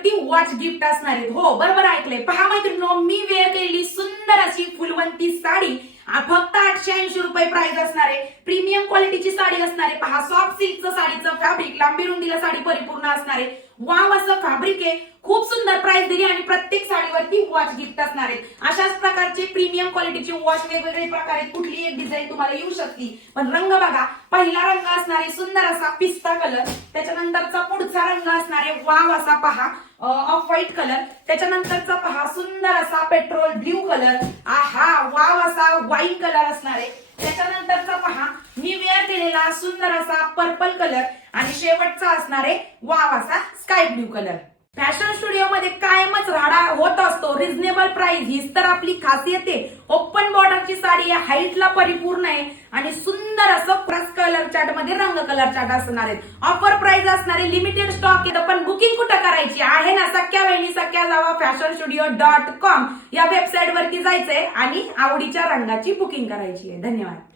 साडीवरती watch gift असणार आहेत. हो बरोबर ऐकलंय. पहा मैत्रिणींनो, मी वेअर केलेली सुंदर अशी फुलवंती साडी फक्त 880 रुपये प्राइस असणार आहे. प्रीमियम क्वालिटीची साडी असणार आहे. पहा, सॉफ्ट सिल्कचं साडीचं फॅब्रिक, लांबी रुंदीला साडी परिपूर्ण असणार आहे. वाव असं फॅब्रिक आहे. खूप सुंदर प्राइस दिली आणि प्रत्येक साडीवरती वॉच गिफ्ट असणार आहेत. अशाच प्रकारचे प्रीमियम क्वालिटीचे वॉच वेगवेगळे प्रकार आहेत. कुठली एक डिझाईन तुम्हाला येऊ शकते. पण रंग बघा, पहिला रंग असणार आहे सुंदर असा पिस्ता कलर. त्याच्यानंतरचा पुढचा रंग असणार आहे वाव असा पहा ऑफ व्हाईट कलर. त्याच्यानंतरचा पहा सुंदर असा पेट्रोल ब्ल्यू कलर. आहा, वाव असा वाईन कलर असणार आहे. त्याच्यानंतरचा पहा मी वेअर केलेला सुंदर असा पर्पल कलर आणि शेवटचा असणार आहे वाव असा sky blue colour. Fashion studio मध्ये कायमच राडा होत असतो. रिझनेबल प्राइस हीच तर आपली खासियत आहे. ओपन बॉर्डरची साडी आहे, हाईटला परिपूर्ण आहे आणि सुंदर असं क्रस कलर चार्ट मध्ये रंग कलर चार्ट असणार आहेत. ऑफर प्राइस असणार आहे, लिमिटेड स्टॉक आहे. पण बुकिंग कुठं करायची आहे ना, सख्या बहिणी सख्या जावा fashionstudio.com या वेबसाईट वरती जायचंय आणि आवडीच्या रंगाची बुकिंग करायची आहे. धन्यवाद.